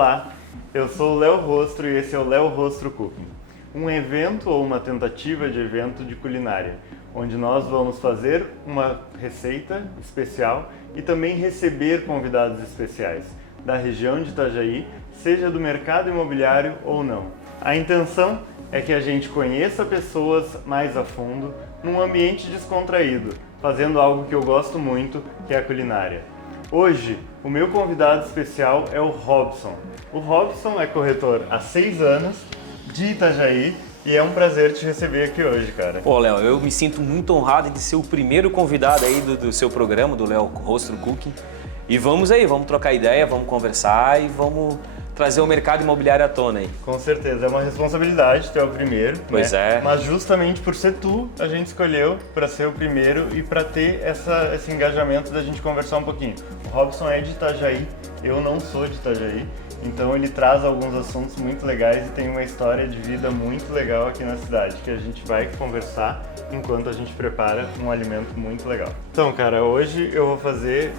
Olá, eu sou o Léo Rostro e esse é o Léo Rostro Cooking, um evento ou uma tentativa de evento de culinária, onde nós vamos fazer uma receita especial e também receber convidados especiais da região de Itajaí, seja do mercado imobiliário ou não. A intenção é que a gente conheça pessoas mais a fundo num ambiente descontraído, fazendo algo que eu gosto muito, que é a culinária. Hoje, o meu convidado especial é o Robson. O Robson é corretor há 6 anos, de Itajaí, e é um prazer te receber aqui hoje, cara. Pô, Léo, eu me sinto muito honrado de ser o primeiro convidado aí do seu programa, do Léo Rostro Cooking. E vamos aí, vamos trocar ideia, vamos conversar e vamos trazer o mercado imobiliário à tona aí. Com certeza, é uma responsabilidade ter o primeiro, Pois né? é. Mas justamente por ser tu, a gente escolheu para ser o primeiro e para ter esse engajamento da gente conversar um pouquinho. O Robson é de Itajaí, eu não sou de Itajaí, então ele traz alguns assuntos muito legais e tem uma história de vida muito legal aqui na cidade, que a gente vai conversar enquanto a gente prepara um alimento muito legal. Então, cara, hoje eu vou fazer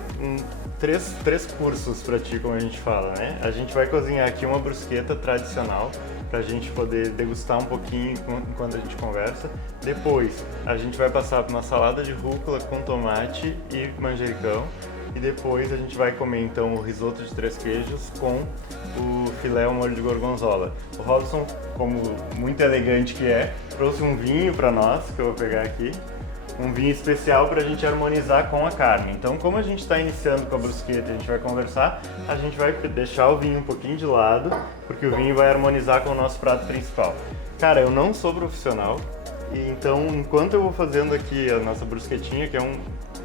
três cursos para ti, como a gente fala, né? A gente vai cozinhar aqui uma brusqueta tradicional para a gente poder degustar um pouquinho enquanto a gente conversa. Depois, a gente vai passar por uma salada de rúcula com tomate e manjericão. E depois a gente vai comer então o risoto de 3 queijos com o filé ao molho de gorgonzola. O Robson, como muito elegante que é, trouxe um vinho para nós, que eu vou pegar aqui. Um vinho especial para a gente harmonizar com a carne. Então, como a gente está iniciando com a brusqueta e a gente vai conversar, a gente vai deixar o vinho um pouquinho de lado, porque o vinho vai harmonizar com o nosso prato principal. Cara, eu não sou profissional, e então enquanto eu vou fazendo aqui a nossa brusquetinha, que é um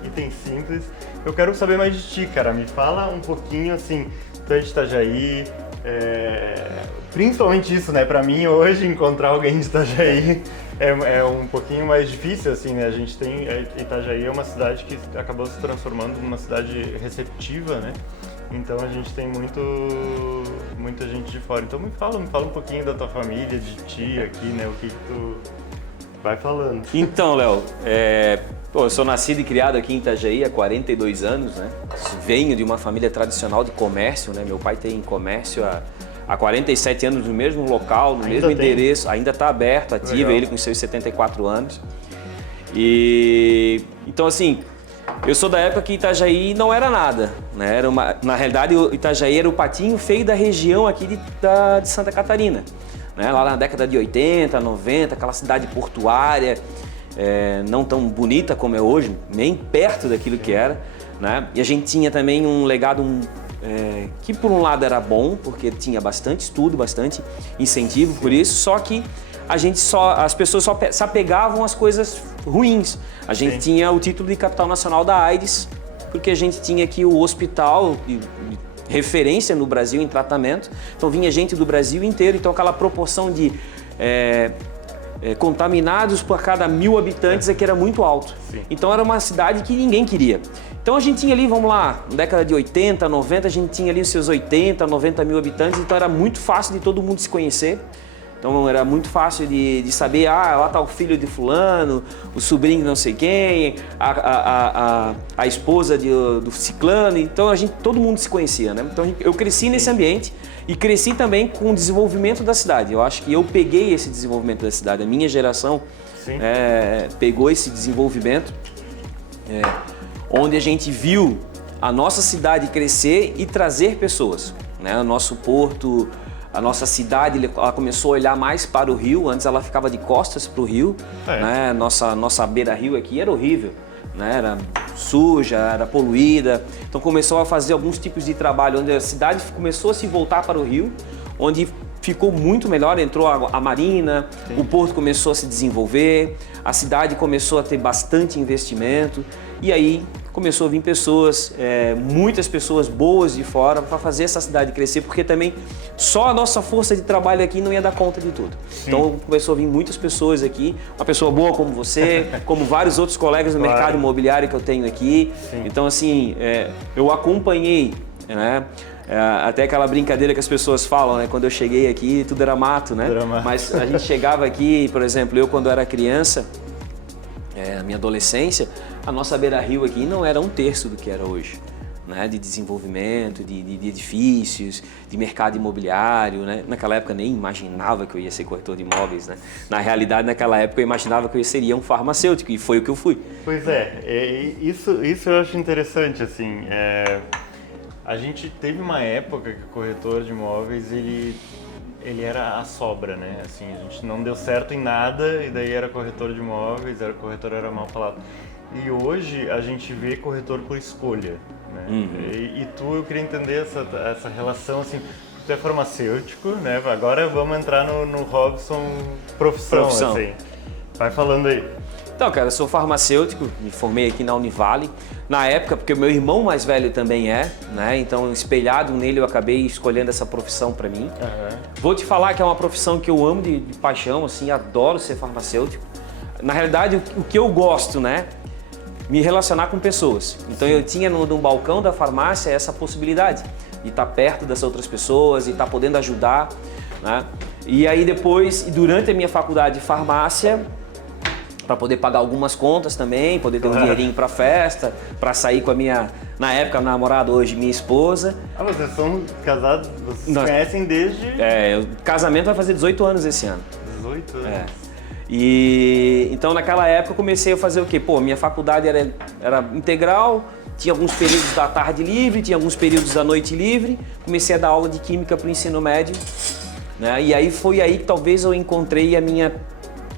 item simples, eu quero saber mais de ti, cara. Me fala um pouquinho assim, tu é de Itajaí, principalmente isso, né? Pra mim hoje encontrar alguém de Itajaí é um pouquinho mais difícil, assim, né? A gente tem, Itajaí é uma cidade que acabou se transformando numa cidade receptiva, né? Então a gente tem muita gente de fora. Então me fala um pouquinho da tua família, de ti aqui, né? O que tu vai falando. Então, Léo, eu sou nascido e criado aqui em Itajaí há 42 anos, né? Venho de uma família tradicional de comércio, né? Meu pai tem comércio há 47 anos no mesmo local, no mesmo endereço, ainda está aberto, ativo, ele com seus 74 anos. E então assim, eu sou da época que Itajaí não era nada, né? Na realidade, Itajaí era o patinho feio da região aqui de Santa Catarina, né? Lá na década de 80, 90, aquela cidade portuária, não tão bonita como é hoje, nem perto daquilo que era, né? E a gente tinha também um legado que por um lado era bom, porque tinha bastante estudo, bastante incentivo por isso, só que as pessoas só se apegavam às coisas ruins. A gente tinha o título de capital nacional da AIDS, porque a gente tinha aqui o hospital de referência no Brasil em tratamento, então vinha gente do Brasil inteiro, então aquela proporção de contaminados por cada 1000 habitantes aqui era muito alto. Sim. Então era uma cidade que ninguém queria. Então a gente tinha ali, vamos lá, na década de 80, 90, a gente tinha ali os seus 80, 90 mil habitantes, então era muito fácil de todo mundo se conhecer. Então era muito fácil de saber, lá está o filho de fulano, o sobrinho de não sei quem, a esposa do ciclano, então todo mundo se conhecia, né? Então eu cresci nesse ambiente e cresci também com o desenvolvimento da cidade. Eu acho que eu peguei esse desenvolvimento da cidade, a minha geração pegou esse desenvolvimento, onde a gente viu a nossa cidade crescer e trazer pessoas, né? O nosso porto, a nossa cidade, ela começou a olhar mais para o rio, antes ela ficava de costas para o rio, né? Nossa beira-rio aqui era horrível, né? Era suja, era poluída, então começou a fazer alguns tipos de trabalho, onde a cidade começou a se voltar para o rio, onde ficou muito melhor, entrou a marina, o porto começou a se desenvolver, a cidade começou a ter bastante investimento e aí começou a vir pessoas, muitas pessoas boas de fora para fazer essa cidade crescer, porque também só a nossa força de trabalho aqui não ia dar conta de tudo. Sim. Então começou a vir muitas pessoas aqui, uma pessoa boa como você, como vários outros colegas do mercado imobiliário que eu tenho aqui. Sim. Então assim, eu acompanhei, né? Até aquela brincadeira que as pessoas falam, né? Quando eu cheguei aqui, tudo era mato, né? Mas a gente chegava aqui, por exemplo, eu quando era criança, na minha adolescência, a nossa beira-rio aqui não era 1/3 do que era hoje. né, de desenvolvimento, de edifícios, de mercado imobiliário, né? Naquela época nem imaginava que eu ia ser corretor de imóveis, né? Na realidade, naquela época eu imaginava que eu seria um farmacêutico e foi o que eu fui. Pois isso eu acho interessante, assim, a gente teve uma época que o corretor de imóveis, ele era a sobra, né? Assim, a gente não deu certo em nada e daí era corretor de imóveis, era mal falado. E hoje a gente vê corretor por escolha, né? E eu queria entender essa relação, assim, tu é farmacêutico, né? Agora vamos entrar no Robson profissão, assim. Vai falando aí. Então, cara, eu sou farmacêutico, me formei aqui na Univale. Na época, porque o meu irmão mais velho também né? Então, espelhado nele, eu acabei escolhendo essa profissão para mim. Vou te falar que é uma profissão que eu amo de paixão, assim, adoro ser farmacêutico. Na realidade, o que eu gosto, né? Me relacionar com pessoas. Então, eu tinha no balcão da farmácia essa possibilidade de estar perto das outras pessoas e estar podendo ajudar, né? E aí depois, durante a minha faculdade de farmácia, para poder pagar algumas contas também, poder ter um dinheirinho para festa, para sair com a minha, na época, namorada, hoje minha esposa. Vocês são casados, vocês conhecem desde... o casamento vai fazer 18 anos esse ano. 18 anos? E então naquela época eu comecei a fazer o quê? Pô, minha faculdade era integral, tinha alguns períodos da tarde livre, tinha alguns períodos da noite livre, comecei a dar aula de química para o ensino médio, né? E aí foi aí que talvez eu encontrei a minha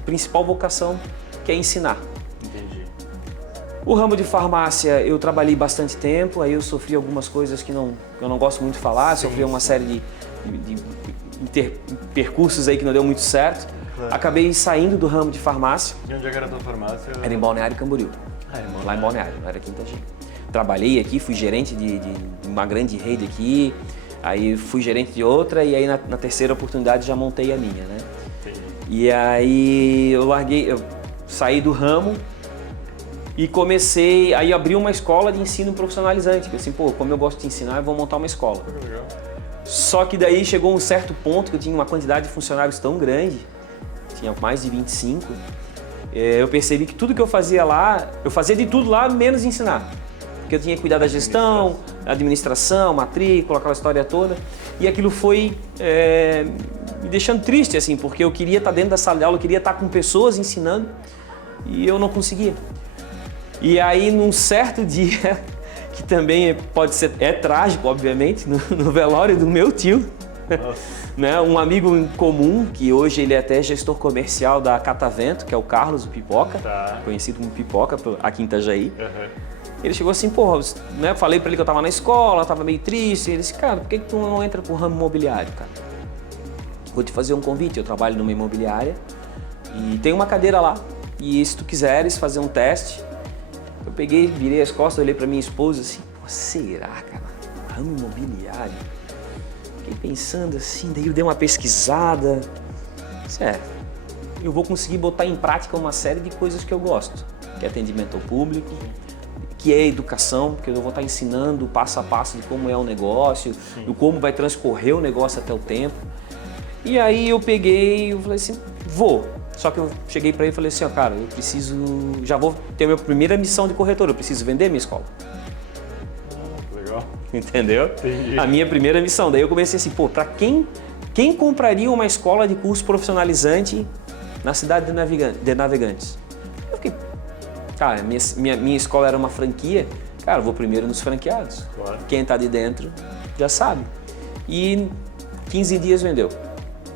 principal vocação, que é ensinar. Entendi. O ramo de farmácia eu trabalhei bastante tempo, aí eu sofri algumas coisas que eu não gosto muito de falar, sofri uma série de percursos aí que não deu muito certo. Acabei saindo do ramo de farmácia. E onde era a tua farmácia? Era em Balneário Camboriú. Lá em Balneário, não era Quinta G. Trabalhei aqui, fui gerente de uma grande rede aqui, aí fui gerente de outra e aí na terceira oportunidade já montei a minha, né? Entendi. E aí eu saí do ramo e comecei, aí abri uma escola de ensino profissionalizante, porque assim, pô, como eu gosto de ensinar, eu vou montar uma escola. Legal. Só que daí chegou um certo ponto que eu tinha uma quantidade de funcionários tão grande, tinha mais de 25, eu percebi que tudo que eu fazia lá, eu fazia de tudo lá, menos ensinar. Porque eu tinha que cuidar da gestão, administração, matrícula, aquela história toda. E aquilo foi me deixando triste, assim, porque eu queria estar dentro da sala de aula, eu queria estar com pessoas ensinando e eu não conseguia. E aí, num certo dia, que também pode ser, trágico, obviamente, no velório do meu tio, né, um amigo em comum, que hoje ele é até gestor comercial da Catavento, que é o Carlos, o Pipoca, conhecido como Pipoca aqui em Itajaí. Ele chegou assim, porra, né, falei pra ele que eu tava na escola, tava meio triste, ele disse, cara, por que tu não entra pro ramo imobiliário, cara? Vou te fazer um convite, eu trabalho numa imobiliária e tem uma cadeira lá, e se tu quiseres fazer um teste, eu peguei, virei as costas, olhei pra minha esposa assim, pô, será, cara, ramo imobiliário? Fiquei pensando assim, daí eu dei uma pesquisada, eu vou conseguir botar em prática uma série de coisas que eu gosto, que é atendimento ao público, que é educação, porque eu vou estar ensinando passo a passo de como é o negócio, de como vai transcorrer o negócio até o tempo. E aí eu peguei, eu falei assim, vou. Só que eu cheguei para ele e falei assim, ó, cara, eu preciso, já vou ter a minha primeira missão de corretor, eu preciso vender minha escola. Legal. Entendeu? Entendi. A minha primeira missão. Daí eu comecei assim, pô, para quem compraria uma escola de curso profissionalizante na cidade de Navegantes? Eu fiquei, cara, minha escola era uma franquia, cara, eu vou primeiro nos franqueados. Claro. Quem tá de dentro já sabe. E 15 dias vendeu.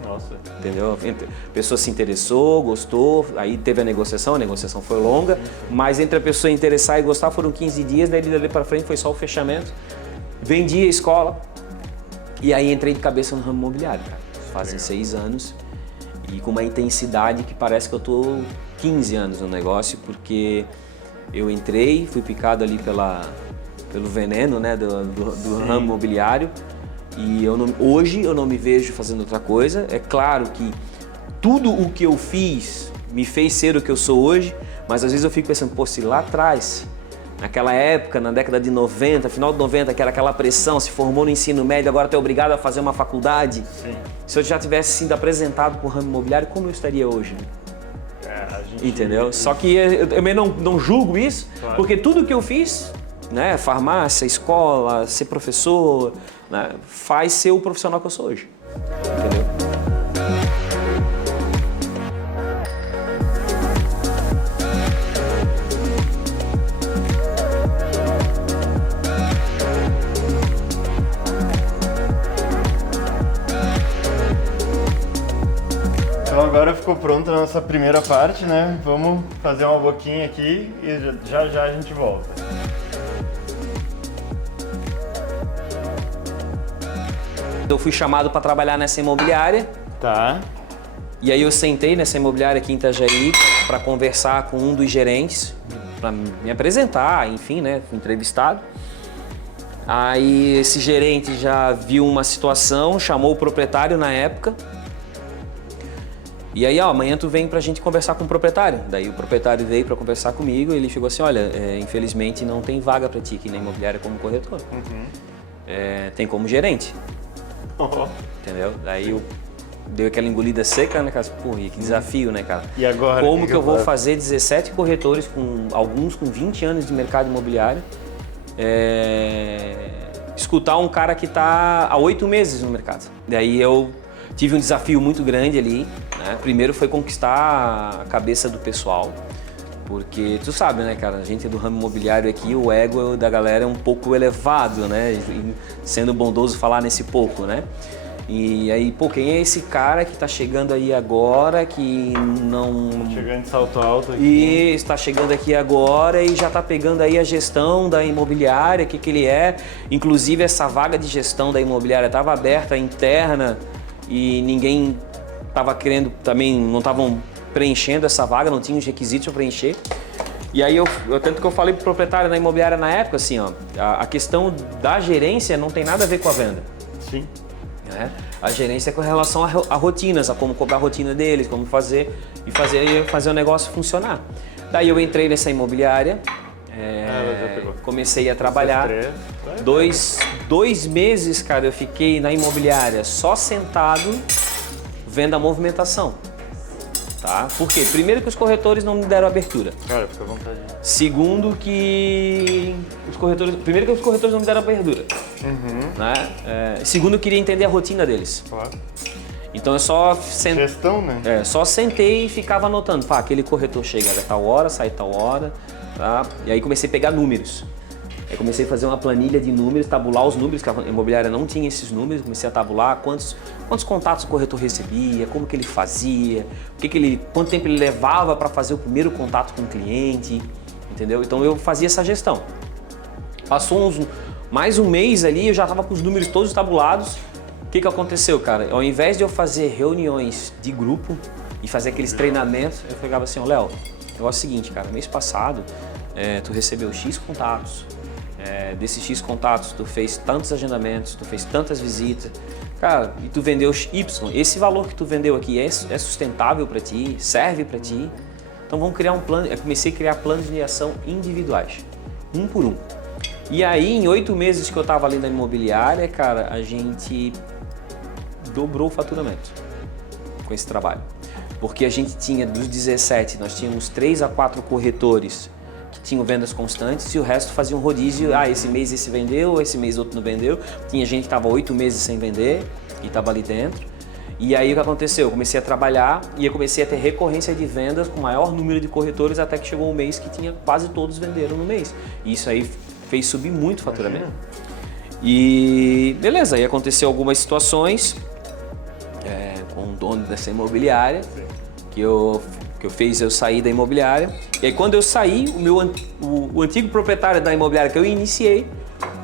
Nossa. Entendeu? A pessoa se interessou, gostou, aí teve a negociação foi longa, mas entre a pessoa interessar e gostar foram 15 dias, daí dali para frente foi só o fechamento. Vendi a escola e aí entrei de cabeça no ramo imobiliário, cara. Fazem 6 anos e com uma intensidade que parece que eu tô 15 anos no negócio, porque eu entrei, fui picado ali pelo veneno, né, do ramo imobiliário. E hoje eu não me vejo fazendo outra coisa. É claro que tudo o que eu fiz me fez ser o que eu sou hoje, mas às vezes eu fico pensando, pô, se lá atrás, naquela época, na década de 90, final de 90, que era aquela pressão, se formou no ensino médio, agora tu é obrigado a fazer uma faculdade. Sim. Se eu já tivesse sido apresentado para o ramo imobiliário, como eu estaria hoje? A gente... Entendeu? Só que eu também não julgo isso, Claro. porque tudo que eu fiz né, farmácia, escola, ser professor, né, faz ser o profissional que eu sou hoje, entendeu? Então agora ficou pronta a nossa primeira parte, né? Vamos fazer uma boquinha aqui e já já a gente volta. Eu fui chamado para trabalhar nessa imobiliária. Tá. E aí eu sentei nessa imobiliária aqui em Itajaí para conversar com um dos gerentes, para me apresentar, enfim, né? Fui entrevistado. Aí esse gerente já viu uma situação, chamou o proprietário na época. E aí, ó, amanhã tu vem pra gente conversar com o proprietário. Daí o proprietário veio para conversar comigo e ele chegou assim, olha, infelizmente não tem vaga para ti aqui na imobiliária como corretor. Tem como gerente. Entendeu? Daí eu dei aquela engolida seca, né, cara? Pô, e que desafio, né, cara? E agora? Como que eu vou fazer 17 corretores, alguns com 20 anos de mercado imobiliário, escutar um cara que está há 8 meses no mercado? Daí eu tive um desafio muito grande ali, né? Primeiro foi conquistar a cabeça do pessoal, porque tu sabe, né, cara, a gente é do ramo imobiliário aqui, o ego da galera é um pouco elevado, né, e sendo bondoso falar nesse pouco, né? E aí, pô, quem é esse cara que tá chegando aí agora, que não... Chegando de salto alto aqui. E está chegando aqui agora e já tá pegando aí a gestão da imobiliária, o que ele é. Inclusive essa vaga de gestão da imobiliária estava aberta, interna, e ninguém estava querendo também, não estavam preenchendo essa vaga, não tinha os requisitos para preencher. E aí tanto que eu falei pro proprietário da imobiliária na época, assim, ó, a questão da gerência não tem nada a ver com a venda. Sim. Né? A gerência é com relação a rotinas, a como cobrar a rotina deles, como fazer e fazer o negócio funcionar. Daí eu entrei nessa imobiliária, comecei a trabalhar. 2 meses, cara, eu fiquei na imobiliária só sentado vendo a movimentação. Tá? Por quê? Primeiro que os corretores não me deram abertura. Cara, fica à vontade. Segundo que os corretores não me deram abertura. Né? Segundo, eu queria entender a rotina deles. Claro. Então eu só Gestão, né? só sentei e ficava anotando. Pá, aquele corretor chega a tal hora, sai a tal hora. Tá? E aí comecei a pegar números. Aí comecei a fazer uma planilha de números, tabular os números, que a imobiliária não tinha esses números. Comecei a tabular quantos contatos o corretor recebia, como que ele fazia, quanto tempo ele levava para fazer o primeiro contato com o cliente, entendeu? Então eu fazia essa gestão. Passou mais um mês ali, eu já estava com os números todos tabulados. O que aconteceu, cara? Ao invés de eu fazer reuniões de grupo e fazer aqueles treinamentos, eu pegava assim, ó, Léo, é o seguinte, cara, mês passado tu recebeu X contatos. Desses X contatos, tu fez tantos agendamentos, tu fez tantas visitas, cara, e tu vendeu Y. Esse valor que tu vendeu aqui é sustentável para ti, serve para ti. Então vamos criar um plano. Eu comecei a criar planos de ação individuais, um por um. E aí, em 8 meses que eu estava ali na imobiliária, cara, a gente dobrou o faturamento com esse trabalho. Porque a gente tinha, dos 17, nós tínhamos 3 a 4 corretores que tinham vendas constantes e o resto fazia um rodízio. Esse mês esse vendeu, esse mês outro não vendeu. Tinha gente que estava 8 meses sem vender e estava ali dentro. E aí o que aconteceu? Eu comecei a trabalhar e eu comecei a ter recorrência de vendas com o maior número de corretores, até que chegou um mês que tinha quase todos venderam no mês. E isso aí fez subir muito o faturamento. E beleza, aí aconteceu algumas situações com o dono dessa imobiliária que eu saí da imobiliária. E aí quando eu saí, o antigo proprietário da imobiliária que eu iniciei,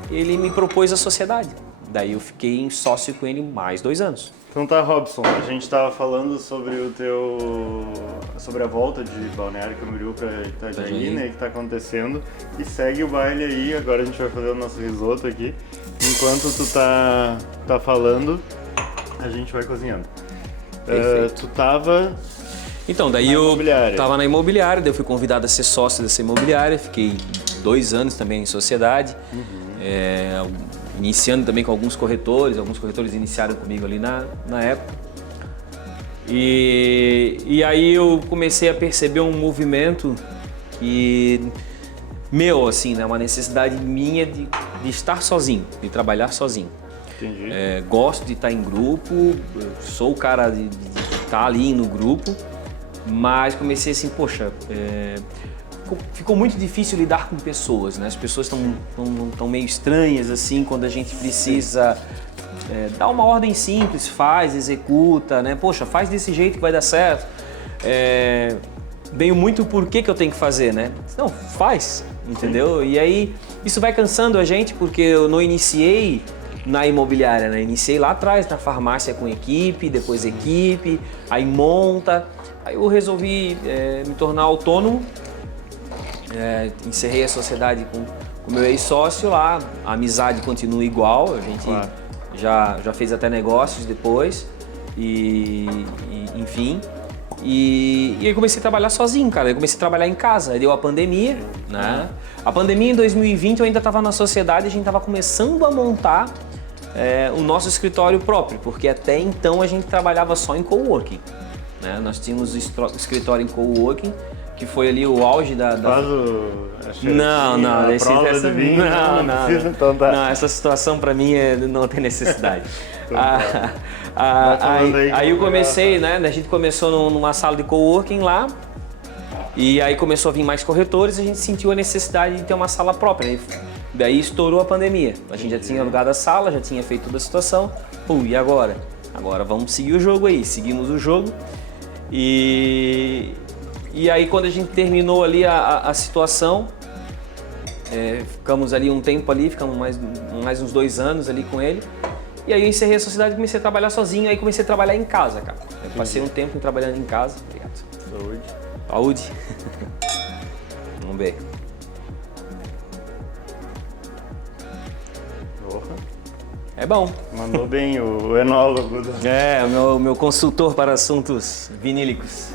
ele me propôs a sociedade. Daí eu fiquei em sócio com ele mais 2 anos. Então tá, Robson, a gente estava falando sobre sobre a volta de Balneário Camboriú para Itajaí, né, que está acontecendo, e segue o baile aí. Agora a gente vai fazer o nosso risoto aqui. Enquanto tu tá falando, a gente vai cozinhando. Tu tava... Então, daí eu tava na imobiliária, daí eu fui convidado a ser sócio dessa imobiliária, fiquei 2 anos também em sociedade, iniciando também com alguns corretores iniciaram comigo ali na época. E aí eu comecei a perceber um movimento que meu, assim, né? Uma necessidade minha de estar sozinho, de trabalhar sozinho. Entendi. Gosto de estar em grupo, sou o cara de estar ali no grupo, mas comecei assim, poxa, ficou muito difícil lidar com pessoas, né? As pessoas estão meio estranhas assim quando a gente precisa dar uma ordem simples, faz, executa, né? Poxa, faz desse jeito que vai dar certo. Veio muito por que eu tenho que fazer, né? Não, faz, entendeu? E aí isso vai cansando a gente porque eu não iniciei na imobiliária, né? Iniciei lá atrás na farmácia com equipe, depois equipe, aí monta. Aí eu resolvi me tornar autônomo. Encerrei a sociedade com meu ex-sócio lá, a amizade continua igual, a gente já fez até negócios depois, enfim. E aí comecei a trabalhar sozinho, cara, eu comecei a trabalhar em casa, aí deu a pandemia, né? A pandemia em 2020 eu ainda estava na sociedade, a gente estava começando a montar o nosso escritório próprio, porque até então a gente trabalhava só em coworking, né? Nós tínhamos escritório em coworking, que foi ali o auge da... Faz Não, esse prova do vinho, não precisa, então tá. Não, essa situação para mim não tem necessidade. Aí eu comecei, né? A gente começou numa sala de coworking lá, e aí começou a vir mais corretores e a gente sentiu a necessidade de ter uma sala própria. Daí estourou a pandemia. A gente já tinha alugado a sala, já tinha feito toda a situação. E agora? Agora vamos seguir o jogo aí. Seguimos o jogo e aí quando a gente terminou ali a situação, ficamos ali um tempo ali, ficamos mais uns 2 anos ali com ele. E aí eu encerrei a sociedade e comecei a trabalhar sozinho, aí comecei a trabalhar em casa, cara. Eu passei um tempo trabalhando em casa. Obrigado. Saúde. Saúde. Vamos ver. É bom. Mandou bem o enólogo. O meu consultor para assuntos vinílicos.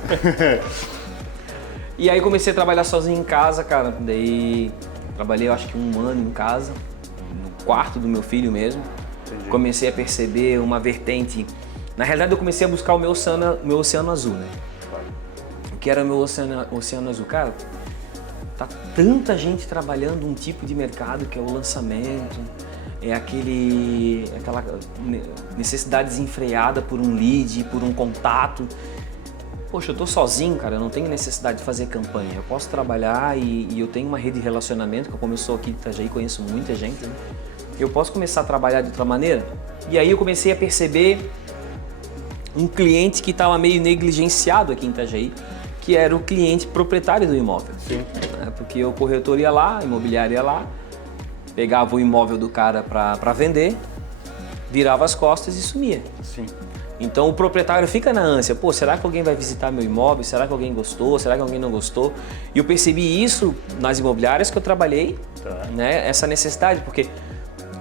E aí comecei a trabalhar sozinho em casa, cara. Daí trabalhei, eu acho que 1 ano em casa, no quarto do meu filho mesmo. Entendi. Comecei a perceber uma vertente. Na realidade, eu comecei a buscar o meu oceano azul, né? Claro. O que era o meu oceano azul? Cara, tá tanta gente trabalhando um tipo de mercado que é o lançamento, aquela necessidade desenfreada por um lead, por um contato. Poxa, eu tô sozinho, cara, eu não tenho necessidade de fazer campanha. Eu posso trabalhar e eu tenho uma rede de relacionamento, que eu começou aqui em Itajaí, conheço muita gente, né? Eu posso começar a trabalhar de outra maneira? E aí eu comecei a perceber um cliente que estava meio negligenciado aqui em Itajaí, que era o cliente proprietário do imóvel. Sim. Porque o corretor ia lá, a imobiliária ia lá, pegava o imóvel do cara para vender, virava as costas e sumia. Sim. Então o proprietário fica na ânsia, pô, será que alguém vai visitar meu imóvel? Será que alguém gostou? Será que alguém não gostou? E eu percebi isso nas imobiliárias que eu trabalhei, né? Essa necessidade, porque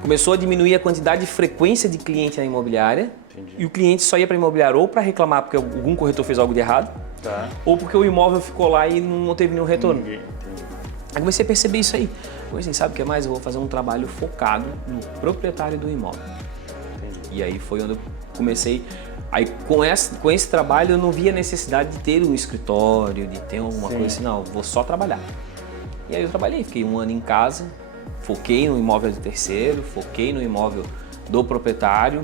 começou a diminuir a quantidade e frequência de cliente na imobiliária. Entendi. E o cliente só ia para a imobiliária ou para reclamar porque algum corretor fez algo de errado, ou porque o imóvel ficou lá e não teve nenhum retorno. Aí comecei a perceber isso aí. Assim, sabe o que mais? Eu vou fazer um trabalho focado no proprietário do imóvel. Entendi. E aí foi onde eu comecei. Aí com esse trabalho eu não via necessidade de ter um escritório, de ter alguma coisa assim, não, vou só trabalhar. E aí eu trabalhei, fiquei 1 ano em casa, foquei no imóvel do terceiro, foquei no imóvel do proprietário.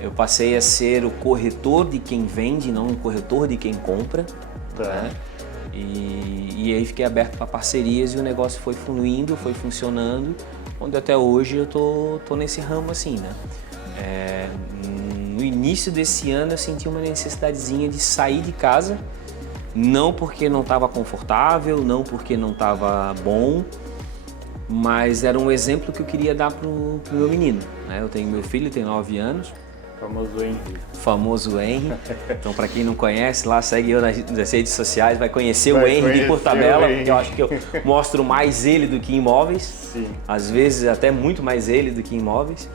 Eu passei a ser o corretor de quem vende, não o corretor de quem compra. Né? E aí fiquei aberto para parcerias e o negócio foi fluindo, foi funcionando, onde até hoje eu tô nesse ramo assim, né? No início desse ano eu senti uma necessidadezinha de sair de casa, não porque não estava confortável, não porque não estava bom, mas era um exemplo que eu queria dar pro meu menino, né? Eu tenho meu filho, tem 9 anos. Famoso Henry. Então, para quem não conhece, lá segue eu nas redes sociais, vai conhecer o Henry por tabela, porque eu acho que eu mostro mais ele do que imóveis. Sim. Às vezes até muito mais ele do que imóveis.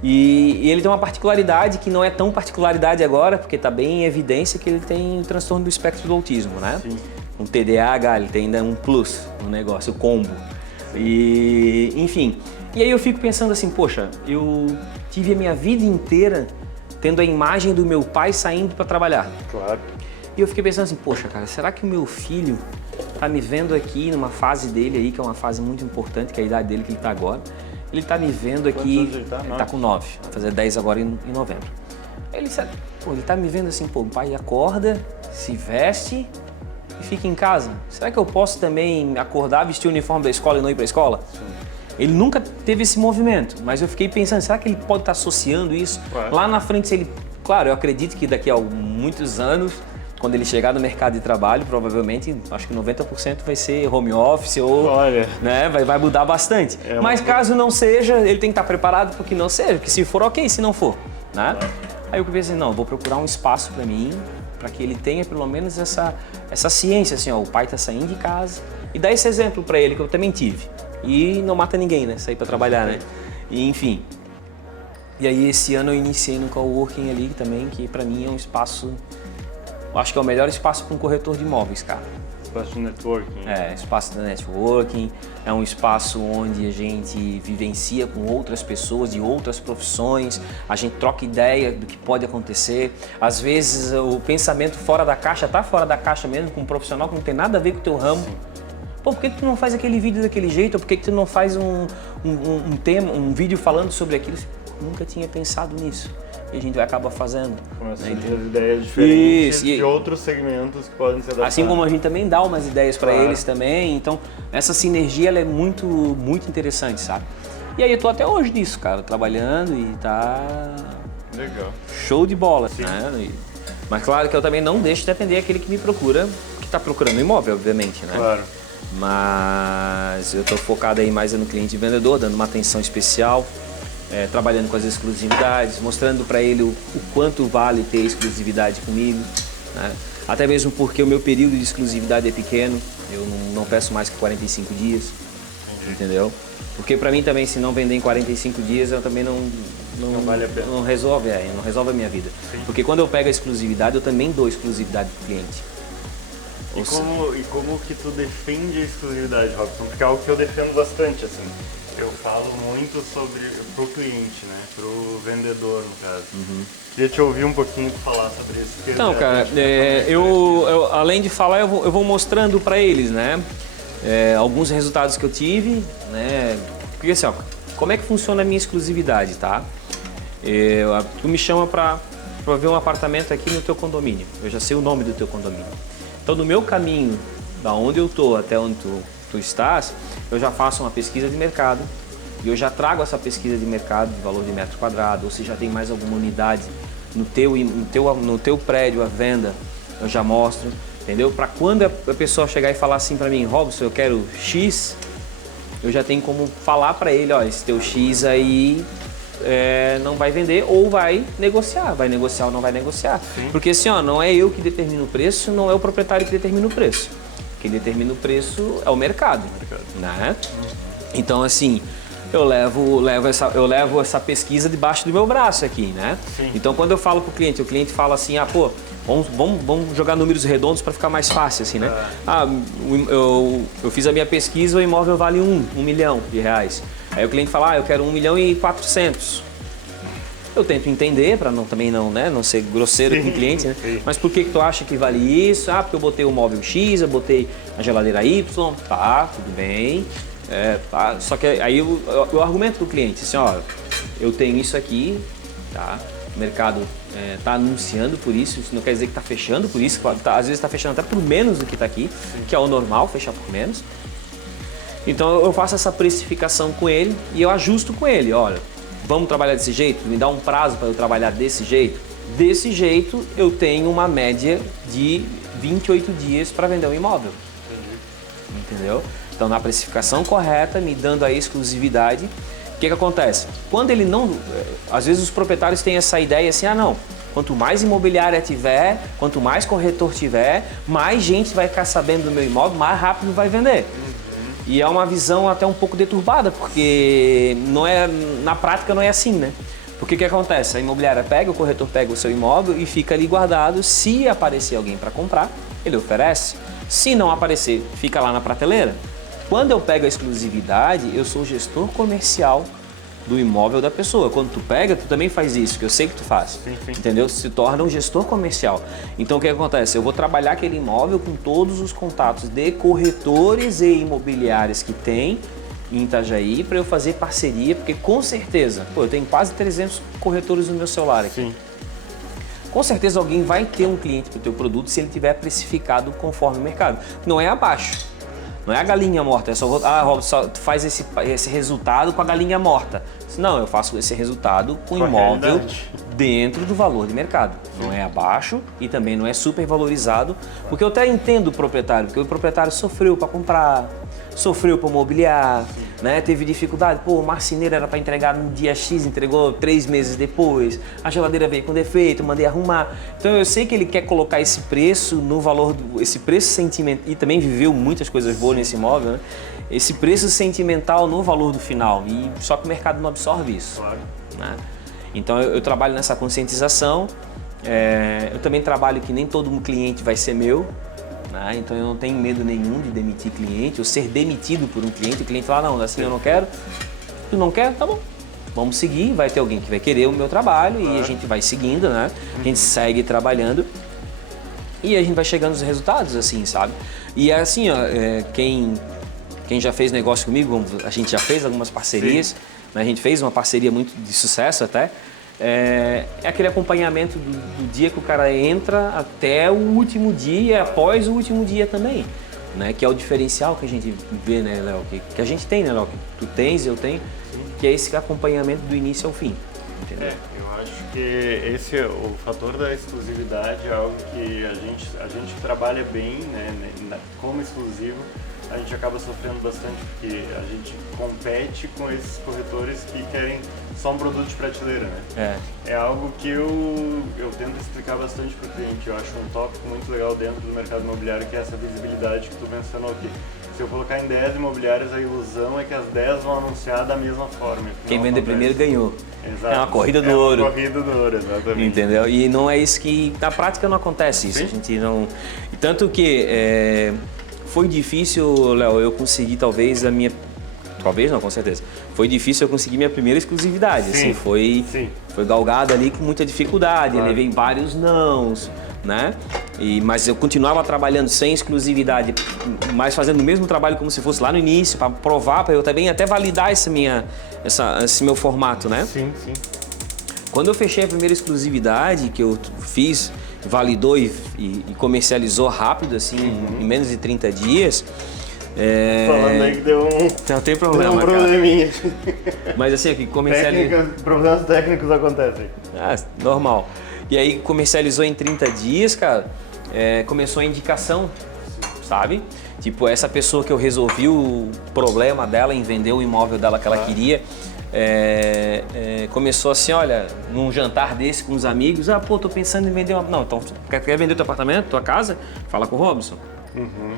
E ele tem uma particularidade que não é tão particularidade agora, porque está bem em evidência que ele tem o transtorno do espectro do autismo, né? Sim. Um TDAH, ele tem ainda um plus no negócio, o combo. E, enfim, e aí eu fico pensando assim, poxa, eu tive a minha vida inteira tendo a imagem do meu pai saindo para trabalhar. Claro. E eu fiquei pensando assim, poxa, cara, será que o meu filho tá me vendo aqui numa fase dele aí, que é uma fase muito importante, que é a idade dele que ele tá agora. Ele tá me vendo aqui, ele tá? ele tá com 9, vai fazer 10 agora em novembro. Ele tá me vendo assim, pô, o pai acorda, se veste e fica em casa. Será que eu posso também acordar, vestir o uniforme da escola e não ir pra escola? Sim. Ele nunca teve esse movimento, mas eu fiquei pensando, será que ele pode estar associando isso? Lá na frente, se ele... Claro, eu acredito que daqui a muitos anos, quando ele chegar no mercado de trabalho, provavelmente, acho que 90% vai ser home office ou... Olha. Né, vai mudar bastante. Mas caso não seja, ele tem que estar preparado para que não seja, que se for, ok, se não for. Né? Aí eu pensei, não, vou procurar um espaço para mim, para que ele tenha pelo menos essa ciência, assim, ó, o pai tá saindo de casa. E dá esse exemplo para ele, que eu também tive. E não mata ninguém, né? Sair para trabalhar, né? E, enfim. E aí esse ano eu iniciei no coworking ali também, que para mim é um espaço... Eu acho que é o melhor espaço para um corretor de imóveis, cara. Espaço de networking. Espaço de networking, é um espaço onde a gente vivencia com outras pessoas de outras profissões, a gente troca ideia do que pode acontecer. Às vezes o pensamento fora da caixa, tá fora da caixa mesmo, com um profissional que não tem nada a ver com o teu ramo. Sim. Pô, por que tu não faz aquele vídeo daquele jeito? Ou por que tu não faz um vídeo falando sobre aquilo? Eu nunca tinha pensado nisso. E a gente acaba fazendo. Começa a ter ideias diferentes de outros segmentos que podem ser adaptados. Assim como a gente também dá umas ideias para eles também. Então, essa sinergia ela é muito, muito interessante, sabe? E aí eu tô até hoje nisso, cara, trabalhando e tá... Legal. Show de bola, né? Mas claro que eu também não deixo de atender aquele que me procura, que tá procurando imóvel, obviamente, né? Claro. Mas eu tô focado aí mais no cliente vendedor, dando uma atenção especial. Trabalhando com as exclusividades, mostrando para ele o quanto vale ter exclusividade comigo, né? Até mesmo porque o meu período de exclusividade é pequeno, eu não peço mais que 45 dias, entendeu? Porque para mim também, se não vender em 45 dias, eu também não vale a pena. Não resolve a minha vida. Sim. Porque quando eu pego a exclusividade, eu também dou exclusividade para o cliente. E como que tu defende a exclusividade, Robson? Porque é algo que eu defendo bastante, assim. Eu falo muito pro cliente, né? Pro vendedor, no caso. Queria te ouvir um pouquinho falar sobre isso. Então, cara, eu além de falar, eu vou mostrando para eles, né? Alguns resultados que eu tive, né? Porque assim, ó, como é que funciona a minha exclusividade, tá? Tu me chama para ver um apartamento aqui no teu condomínio. Eu já sei o nome do teu condomínio. Então, no meu caminho, da onde eu tô até onde tu estás, eu já faço uma pesquisa de mercado e eu já trago essa pesquisa de mercado de valor de metro quadrado, ou se já tem mais alguma unidade no teu prédio à venda, eu já mostro, entendeu? Para quando a pessoa chegar e falar assim para mim, Robson, eu quero X, eu já tenho como falar para ele, ó, esse teu X aí não vai vender ou vai negociar ou não vai negociar. Sim. Porque assim, ó, não é eu que determino o preço, não é o proprietário que determina o preço. Quem determina o preço é o mercado, né? Então, assim, eu levo essa pesquisa debaixo do meu braço aqui, né? Sim. Então, quando eu falo para o cliente fala assim, pô, vamos jogar números redondos para ficar mais fácil, assim, né? Eu fiz a minha pesquisa, o imóvel vale R$1 milhão. Aí o cliente fala, eu quero 1.400.000. Eu tento entender para também não ser grosseiro com o cliente, né? Sim. Mas por que tu acha que vale isso? Porque eu botei o móvel X, eu botei a geladeira Y, tá, tudo bem. Tá. Só que aí eu argumento pro cliente, assim, ó, eu tenho isso aqui, tá? O mercado tá anunciando por isso não quer dizer que tá fechando por isso, às vezes tá fechando até por menos do que tá aqui, que é o normal, fechar por menos. Então eu faço essa precificação com ele e eu ajusto com ele, olha, vamos trabalhar desse jeito? Me dá um prazo para eu trabalhar desse jeito? Desse jeito eu tenho uma média de 28 dias para vender um imóvel. Entendeu? Então na precificação correta, me dando a exclusividade, o que acontece? Quando ele não... Às vezes os proprietários têm essa ideia assim, não, quanto mais imobiliária tiver, quanto mais corretor tiver, mais gente vai ficar sabendo do meu imóvel, mais rápido vai vender. E é uma visão até um pouco deturbada, porque na prática não é assim, né? Porque o que acontece? A imobiliária pega, o corretor pega o seu imóvel e fica ali guardado. Se aparecer alguém para comprar, ele oferece. Se não aparecer, fica lá na prateleira. Quando eu pego a exclusividade, eu sou o gestor comercial do imóvel da pessoa. Quando tu pega, tu também faz isso, que eu sei que tu faz. Sim, sim. Entendeu? Se torna um gestor comercial. Então o que acontece? Eu vou trabalhar aquele imóvel com todos os contatos de corretores e imobiliários que tem em Itajaí para eu fazer parceria, porque com certeza, eu tenho quase 300 corretores no meu celular aqui. Sim. Com certeza alguém vai ter um cliente para o teu produto se ele tiver precificado conforme o mercado. Não é abaixo. Não é a galinha morta, é só, Robson, tu faz esse resultado com a galinha morta. Não, eu faço esse resultado com o imóvel dentro do valor de mercado. Não é abaixo e também não é super valorizado, porque eu até entendo o proprietário, porque o proprietário sofreu para comprar, sofreu para mobiliar, né? Teve dificuldade, pô, o marceneiro era para entregar no dia X, entregou 3 meses depois, a geladeira veio com defeito, mandei arrumar. Então eu sei que ele quer colocar esse preço no valor, esse preço sentimental, e também viveu muitas coisas boas nesse imóvel, né? Esse preço sentimental no valor do final, e só que o mercado não absorve isso. Claro. Né? Então eu trabalho nessa conscientização, eu também trabalho que nem todo cliente vai ser meu, né? Então eu não tenho medo nenhum de demitir cliente, ou ser demitido por um cliente, o cliente fala, não, assim eu não quero, tu não quer? Tá bom, vamos seguir, vai ter alguém que vai querer o meu trabalho e a gente vai seguindo, né? A gente segue trabalhando e a gente vai chegando nos resultados, assim, sabe? E é assim, ó, quem já fez negócio comigo, a gente já fez algumas parcerias, né? A gente fez uma parceria muito de sucesso até, é aquele acompanhamento do dia que o cara entra até o último dia e após o último dia também, né? Que é o diferencial que a gente vê, né, Léo? Que a gente tem, né, Léo? Que tu tens, eu tenho, que é esse acompanhamento do início ao fim, entendeu? Eu acho que o fator da exclusividade é algo que a gente trabalha bem, né, como exclusivo. A gente acaba sofrendo bastante porque a gente compete com esses corretores que querem só um produto de prateleira, né? É algo que eu tento explicar bastante para o cliente. Eu acho um tópico muito legal dentro do mercado imobiliário, que é essa visibilidade que tu mencionou aqui. Se eu colocar em 10 imobiliárias, a ilusão é que as 10 vão anunciar da mesma forma. Quem vender primeiro ganhou. Exato. É uma corrida do ouro. É uma corrida do ouro, exatamente. Entendeu? E não é isso que... Na prática não acontece isso. Sim. A gente não... Tanto que... Foi difícil, Léo, eu conseguir talvez a minha... Talvez não, com certeza. Foi difícil eu conseguir minha primeira exclusividade. Sim. Assim, foi galgado ali com muita dificuldade. Claro. Levei vários nãos, né? Mas eu continuava trabalhando sem exclusividade, mas fazendo o mesmo trabalho como se fosse lá no início, para provar, para eu também até validar esse meu formato, né? Sim, sim. Quando eu fechei a primeira exclusividade que eu fiz, validou e comercializou rápido, assim, em menos de 30 dias. Falando aí que deu um... Não tem problema, deu um probleminha. Mas assim, aqui comercializou... Problemas técnicos acontecem. Normal. E aí comercializou em 30 dias, cara, começou a indicação, sabe? Tipo, essa pessoa que eu resolvi o problema dela em vender o imóvel dela que ela queria, começou assim, olha, num jantar desse com os amigos, pô, tô pensando em vender uma... Não, então, quer vender teu apartamento, tua casa? Fala com o Robson.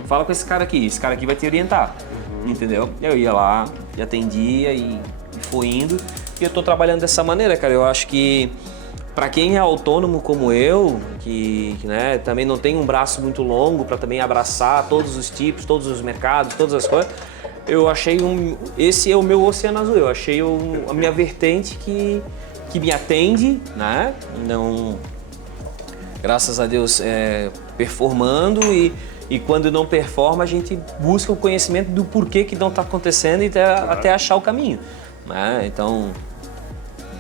Fala com esse cara aqui vai te orientar, entendeu? Eu ia lá, e atendia e foi indo, e eu tô trabalhando dessa maneira, cara. Eu acho que para quem é autônomo como eu, que né, também não tem um braço muito longo para também abraçar todos os tipos, todos os mercados, todas as coisas, eu achei esse é o meu oceano azul. Eu achei a minha vertente que me atende, né? Não, graças a Deus, performando e quando não performa a gente busca o conhecimento do porquê que não está acontecendo e até achar o caminho, né? Então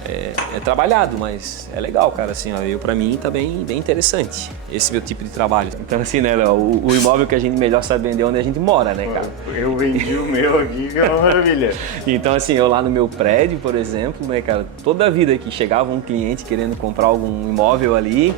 é trabalhado, mas é legal, cara, assim, ó, pra mim tá bem interessante esse meu tipo de trabalho. Então assim, né, Léo, o imóvel que a gente melhor sabe vender é onde a gente mora, né, cara? Eu vendi o meu aqui, que é uma maravilha. Então assim, eu lá no meu prédio, por exemplo, né, cara, toda a vida que chegava um cliente querendo comprar algum imóvel ali,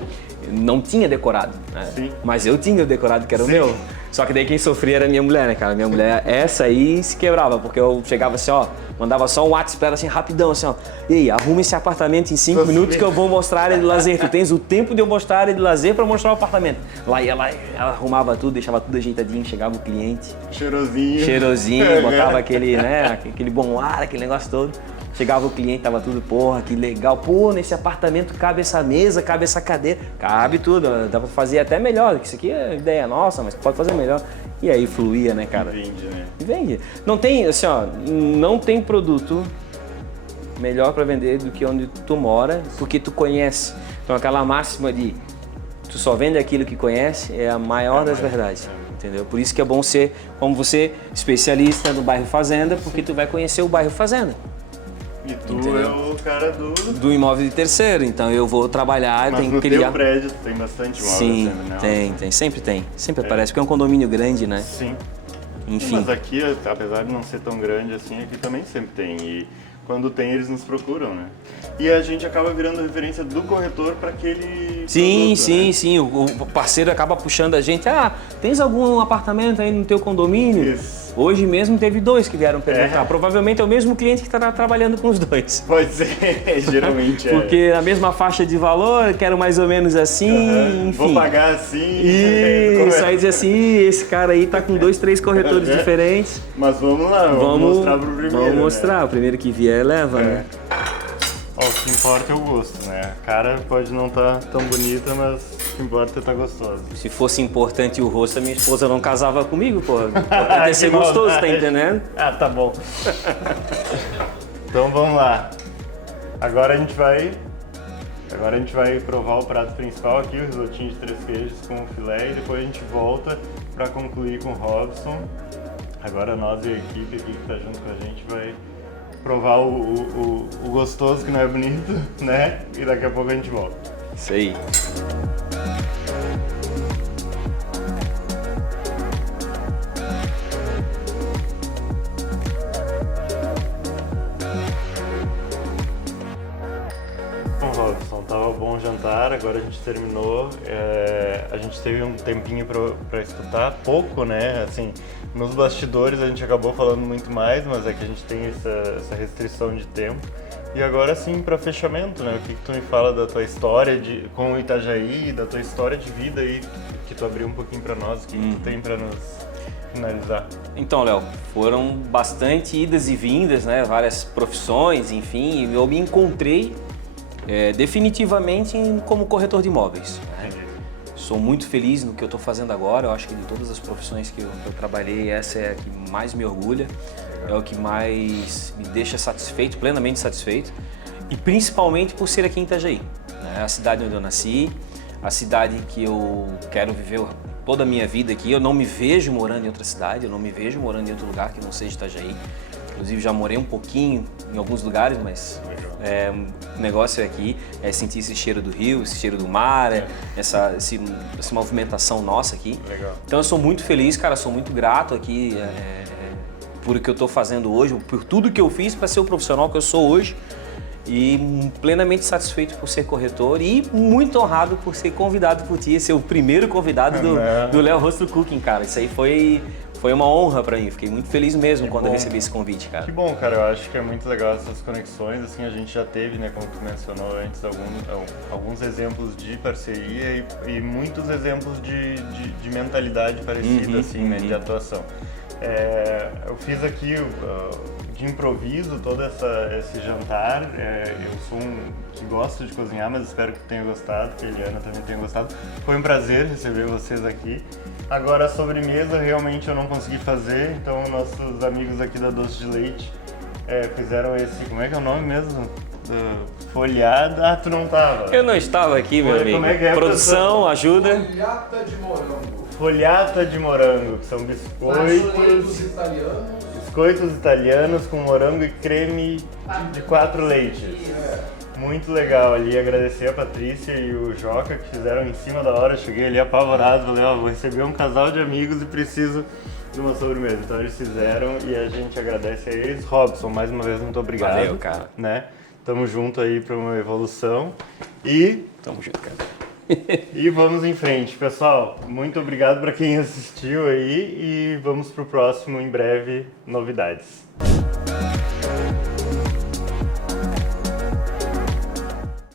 não tinha decorado, né? Sim. Mas eu tinha o decorado que era o meu. Só que daí quem sofria era minha mulher, né, cara? Minha mulher, essa aí se quebrava, porque eu chegava assim, ó, mandava só um WhatsApp pra ela assim, rapidão, assim, ó. Ei, arruma esse apartamento em 5 minutos que eu vou mostrar a área de lazer. Tu tens o tempo de eu mostrar a área de lazer pra mostrar o apartamento. Lá ia lá, ela arrumava tudo, deixava tudo ajeitadinho, chegava o cliente. Cheirosinho, botava aquele, né, aquele bom ar, aquele negócio todo. Chegava o cliente, tava tudo, porra, que legal. Pô, nesse apartamento cabe essa mesa, cabe essa cadeira. Cabe tudo, dá pra fazer até melhor. Isso aqui é ideia nossa, mas pode fazer melhor. E aí fluía, né, cara? Vende, né? Vende. Não tem, assim, ó, não tem produto melhor para vender do que onde tu mora, porque tu conhece. Então aquela máxima de tu só vende aquilo que conhece é a maior das verdades. Entendeu? Por isso que é bom ser, como você, especialista no bairro Fazenda, porque tu vai conhecer o bairro Fazenda. E tu Entendeu? é o cara do imóvel de terceiro, então eu vou trabalhar, Mas tenho no que criar. teu prédio tem bastante imóvel. Sim, sempre, né? tem, sempre aparece, porque é um condomínio grande, né? Sim. Enfim. Mas aqui, apesar de não ser tão grande assim, aqui também sempre tem. E quando tem, eles nos procuram, né? E a gente acaba virando referência do corretor para aquele Sim, produto, sim, né? sim. O parceiro acaba puxando a gente. Ah, tens algum apartamento aí no teu condomínio? Isso. Hoje mesmo teve 2 que vieram perguntar. É. Provavelmente é o mesmo cliente que está trabalhando com os 2. Pode ser, geralmente é. Porque na mesma faixa de valor, quero mais ou menos assim, Aham, enfim. vou pagar assim. Isso, aí diz assim, esse cara aí tá com 2, 3 corretores diferentes. Mas vamos lá, vamos mostrar pro primeiro. Vamos mostrar, o primeiro que vier leva, né? Ó, o que importa é o gosto, né? A cara pode não estar tão bonita, mas o que importa é estar gostosa. Se fosse importante o rosto, a minha esposa não casava comigo, pô. Pode ser gostoso, tá entendendo? Ah, tá bom. Então vamos lá. Agora a gente vai provar o prato principal aqui, o risotinho de 3 queijos com filé, e depois a gente volta para concluir com o Robson. Agora nós e a equipe aqui que tá junto com a gente vai provar o gostoso que não é bonito, né? E daqui a pouco a gente volta. Isso aí. Bom, Robson, tava bom o jantar, agora a gente terminou. A gente teve um tempinho para escutar, pouco, né? Assim, nos bastidores a gente acabou falando muito mais, mas é que a gente tem essa restrição de tempo. E agora sim, para fechamento, né? O que tu me fala da tua história com o Itajaí, da tua história de vida aí, que tu abriu um pouquinho para nós, o que tu tem para nos finalizar? Então, Léo, foram bastante idas e vindas, né? Várias profissões, enfim, eu me encontrei definitivamente como corretor de imóveis. Sou muito feliz no que eu estou fazendo agora. Eu acho que de todas as profissões que eu trabalhei, essa é a que mais me orgulha, é o que mais me deixa satisfeito, plenamente satisfeito, e principalmente por ser aqui em Itajaí, né? A cidade onde eu nasci, a cidade que eu quero viver toda a minha vida aqui. Eu não me vejo morando em outra cidade, eu não me vejo morando em outro lugar que não seja Itajaí. Inclusive já morei um pouquinho em alguns lugares, mas o negócio aqui é sentir esse cheiro do rio, esse cheiro do mar, essa movimentação nossa aqui. Legal. Então eu sou muito feliz, cara, sou muito grato aqui por o que eu estou fazendo hoje, por tudo que eu fiz para ser o profissional que eu sou hoje, e plenamente satisfeito por ser corretor e muito honrado por ser convidado por ti, ser o primeiro convidado do Léo Rosto Cooking, cara. Isso aí foi uma honra pra mim, fiquei muito feliz mesmo quando eu recebi esse convite, cara. Que bom, cara, eu acho que é muito legal essas conexões, assim, a gente já teve, né, como tu mencionou antes, alguns exemplos de parceria e muitos exemplos de mentalidade parecida, assim, né, de atuação. Eu fiz aqui de improviso todo esse jantar. Eu sou que gosto de cozinhar, mas espero que tenha gostado, que a Eliana também tenha gostado. Foi um prazer receber vocês aqui. Agora a sobremesa realmente eu não consegui fazer, então nossos amigos aqui da Doce de Leite fizeram esse, como é que é o nome mesmo? Folhado. Ah, tu não tava. Eu não estava aqui, meu amigo. Como é que é, Produção, professor? ajuda. Folhata de morango. Folhata de morango, que são biscoitos italianos com morango e creme de 4 leites. Muito legal ali, agradecer a Patrícia e o Joca que fizeram em cima da hora. Cheguei ali apavorado, falei, vou receber um casal de amigos e preciso de uma sobremesa. Então eles fizeram e a gente agradece a eles. Robson, mais uma vez, muito obrigado. Valeu, cara. Né? Tamo junto aí para uma evolução e... Tamo junto, cara. E vamos em frente, pessoal. Muito obrigado para quem assistiu aí e vamos pro próximo, em breve, novidades.